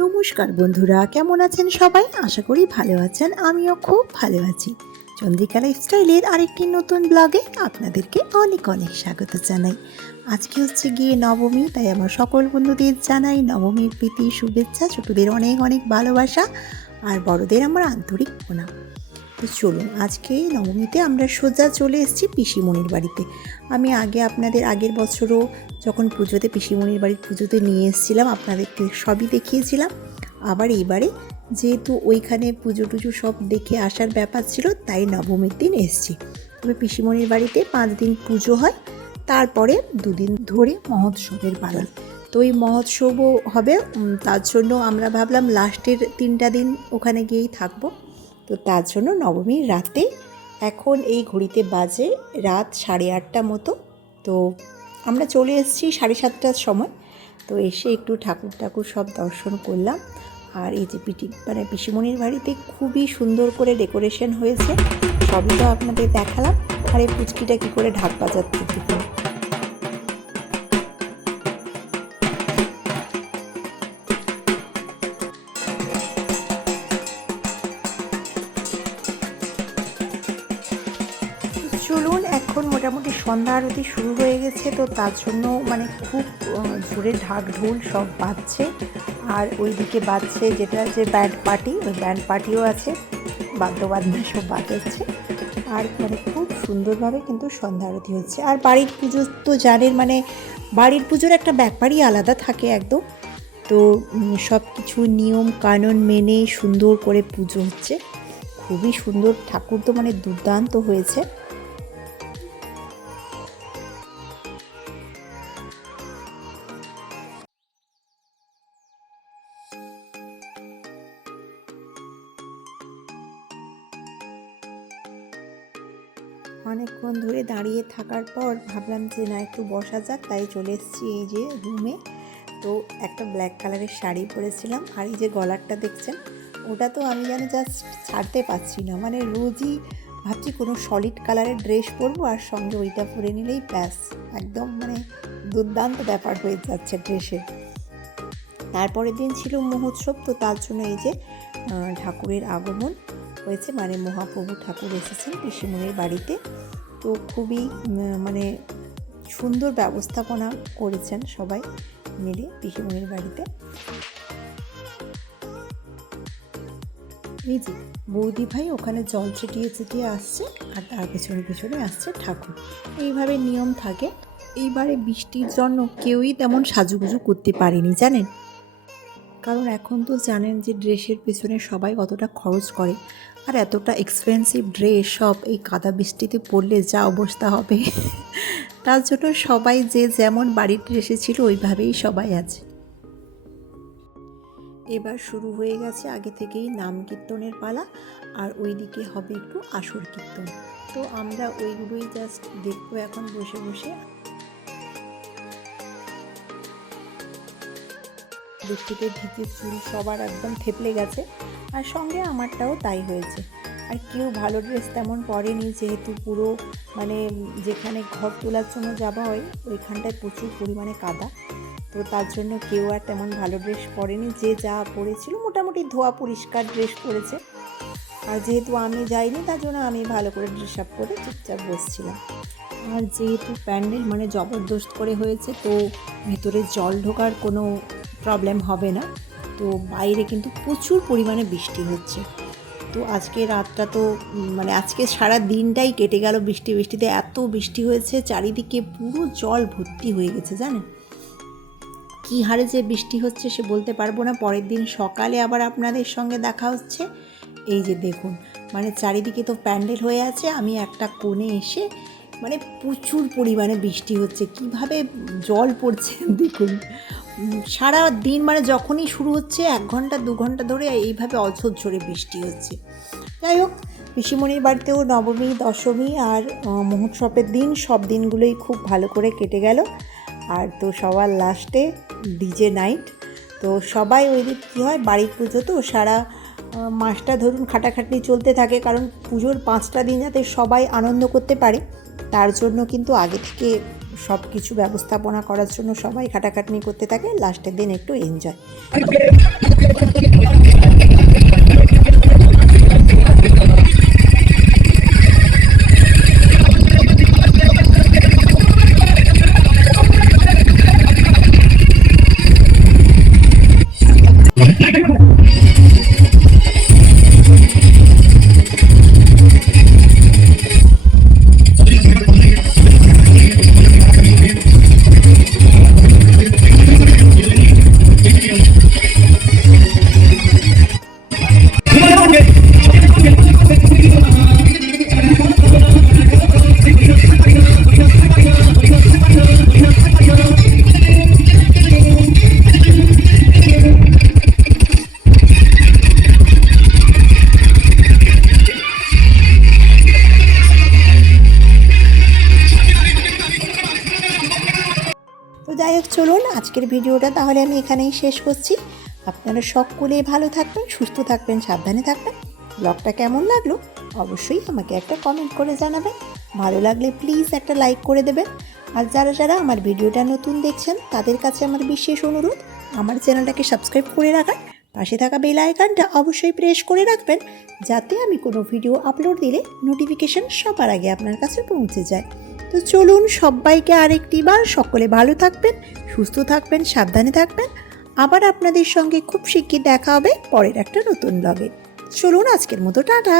নমস্কার বন্ধুরা, কেমন আছেন সবাই? আশা করি ভালো আছেন। আমিও খুব ভালো আছি। চন্দ্রিকা লাইফস্টাইলের আরেকটি নতুন ব্লগে আপনাদেরকে অনেক অনেক স্বাগত জানাই। আজকে হচ্ছে গিয়ে নবমী, তাই আমার সকল বন্ধুদের জানাই নবমীর প্রীতি শুভেচ্ছা, ছোটদের অনেক অনেক ভালোবাসা আর বড়দের আমার আন্তরিক প্রণাম। তো চলুন, আজকে নবমীতে আমরা সোজা চলে এসেছি পিসিমণির বাড়িতে। আমি আপনাদের আগের বছরও যখন পুজোতে পিসিমণির বাড়ির পুজোতে নিয়ে এসেছিলাম, আপনাদেরকে সবই দেখিয়েছিলাম। আবার এইবারে যেহেতু ওইখানে পুজো টুজো সব দেখে আসার ব্যাপার ছিল, তাই নবমীর দিন এসেছি। তবে পিসিমণির বাড়িতে 5 দিন পুজো হয়, তারপরে 2 দিন ধরে মহোৎসবের পালন। তো এই মহোৎসবও হবে, তার জন্য আমরা ভাবলাম লাস্টের 3টা দিন ওখানে গিয়েই থাকবো। তো তার জন্য নবমীর রাতে, এখন এই ঘড়িতে বাজে রাত 8:30 মতো। তো আমরা চলে এসেছি 7:30টার সময়। তো এসে একটু ঠাকুর সব দর্শন করলাম। আর এই যে পিসিমণির বাড়িতে খুবই সুন্দর করে ডেকোরেশন হয়েছে, সবই তো আপনাদের দেখালাম। আর এই পুচকিটা কী করে ঢাক বাজাচ্ছে দেখুন। চলুন, এখন মোটামুটি সন্ধ্যা আরতি শুরু হয়ে গেছে, তো তার জন্য খুব জোরে ঢাক ঢোল সব বাজছে। আর ওইদিকে বাজছে যেটা যে ব্যান্ড পার্টি, ওই ব্যান্ড পার্টিও আছে, বাদ্যবাদ্য সব বাজাচ্ছে। আর খুব সুন্দরভাবে কিন্তু সন্ধ্যা আরতি হচ্ছে। আর বাড়ির পুজো তো জানেন, বাড়ির পুজোর একটা ব্যাপারই আলাদা থাকে একদম। তো সব কিছু নিয়ম কানুন মেনে সুন্দর করে পুজো হচ্ছে। খুবই সুন্দর, ঠাকুর তো দুর্দান্ত হয়েছে। অনেকক্ষণ ধরে দাঁড়িয়ে থাকার পর ভাবলাম যে না, একটু বসা যাক, তাই চলে এসেছি এই যে রুমে। তো একটা ব্ল্যাক কালারের শাড়ি পরেছিলাম, আর এই যে গলারটা দেখছেন, ওটা তো আমি জাস্ট ছাড়তে পারছি না। রোজই ভাবছি কোনো সলিড কালারের ড্রেস পরবো, আর সঙ্গে ওইটা পরে নিলেই ব্যাস, একদম দুর্দান্ত ব্যাপার হয়ে যাচ্ছে ড্রেসের। তারপরের দিন ছিল মহোৎসব, তো তার জন্য এই যে ঠাকুরের আগমন হয়েছে, মহাপ্রভু ঠাকুর এসেছেন পিসিমণির বাড়িতে। তো খুবই সুন্দর ব্যবস্থাপনা করেছেন সবাই মিলে পিসিমণির বাড়িতে। এই যে বৌদি ভাই ওখানে জল ছিটিয়ে আসছে, আর তার পেছনে আসছে ঠাকুর। এইভাবে নিয়ম থাকে। এইবারে বৃষ্টির জন্য কেউই তেমন সাজুগুজু করতে পারেনি জানেন, কারণ এখন তো জানেন যে ড্রেসের পেছনে সবাই কতটা খরচ করে, আর এতটা এক্সপেন্সিভ ড্রেস সব এই কাদা বৃষ্টিতে পরলে যা অবস্থা হবে তার জন্য সবাই যে যেমন বাড়ির ড্রেসে ছিল ওইভাবেই সবাই আছে। এবার শুরু হয়ে গেছে আগে থেকেই নাম কীর্তনের পালা, আর ওইদিকে হবে একটু আসর কীর্তন। তো আমরা ওইগুলোই জাস্ট দেখবো এখন বসে বসে। বৃষ্টিতে ভিজে চুল সবার একদম থেপলে গেছে, আর সঙ্গে আমারটাও তাই হয়েছে। আর কেউ ভালো ড্রেস তেমন পরেনি, যেহেতু পুরো যেখানে ঘর তোলার জন্য যাওয়া হয় ওইখানটায় প্রচুর পরিমাণে কাদা। তো তার জন্য কেউ আর তেমন ভালো ড্রেস পরেনি, যে যা পরেছিল মোটামুটি ধোয়া পরিষ্কার ড্রেস পরেছে। আর যেহেতু আমি যাইনি, তার জন্য আমি ভালো করে ড্রেস আপ করে চুপচাপ বসছিলাম। আর যেহেতু প্যান্ডেল জবরদস্ত করে হয়েছে, তো ভেতরে জল ঢোকার কোনো প্রবলেম হবে না। তো বাইরে কিন্তু প্রচুর পরিমাণে বৃষ্টি হচ্ছে। তো আজকে রাতটা তো আজকে সারা দিনটাই কেটে গেল বৃষ্টিতে। এত বৃষ্টি হয়েছে, চারিদিকে পুরো জল ভর্তি হয়ে গেছে জানেন। কী হারে যে বৃষ্টি হচ্ছে সে বলতে পারবো না। পরের দিন সকালে আবার আপনাদের সঙ্গে দেখা হচ্ছে। এই যে দেখুন, চারিদিকে তো প্যান্ডেল হয়ে আছে, আমি একটা কোণে এসে প্রচুর পরিমাণে বৃষ্টি হচ্ছে, কিভাবে জল পড়ছে দেখুন। সারা দিন যখনই শুরু হচ্ছে 1 ঘন্টা 2 ঘন্টা ধরে এইভাবে অঝোরঝরে বৃষ্টি হচ্ছে। যাই হোক, পিসিমণির বাড়িতেও নবমী, দশমী আর মহোৎসবের দিন, সব দিনগুলোই খুব ভালো করে কেটে গেল। আর তো সবার লাস্টে ডিজে নাইট। তো সবাই ওই দিন কী হয়, বাড়ির পুজো তো সারা মাসটা ধরুন খাটাখাটনি চলতে থাকে, কারণ পুজোর 5টা দিন যাতে সবাই আনন্দ করতে পারে তার জন্য কিন্তু আগে থেকে সব কিছু ব্যবস্থাপনা করার জন্য সবাই খাটাখাটনি করতে থাকে, লাস্টের দিন একটু এনজয়। তো যাই হোক, চলুন আজকের ভিডিওটা তাহলে আমি এখানেই শেষ করছি। আপনারা সকলে ভালো থাকবেন, সুস্থ থাকবেন, সাবধানে থাকবেন। ব্লগটা কেমন লাগলো অবশ্যই আমাকে একটা কমেন্ট করে জানাবেন। ভালো লাগলে প্লিজ একটা লাইক করে দেবেন। আর যারা যারা আমার ভিডিওটা নতুন দেখছেন তাদের কাছে আমার বিশেষ অনুরোধ, আমার চ্যানেলটাকে সাবস্ক্রাইব করে রাখার, পাশে থাকা বেল আইকনটা অবশ্যই প্রেস করে রাখবেন, যাতে আমি কোনো ভিডিও আপলোড দিলে নোটিফিকেশান সবার আগে আপনার কাছে পৌঁছে যায়। তো চলুন, সবাইকে আরেকটিবার সকলে ভালো থাকবেন, সুস্থ থাকবেন, সাবধানে থাকবেন। আবার আপনাদের সঙ্গে খুব শিগগির দেখা হবে পরের একটা নতুন ব্লগে। চলুন আজকের মতো টাটা।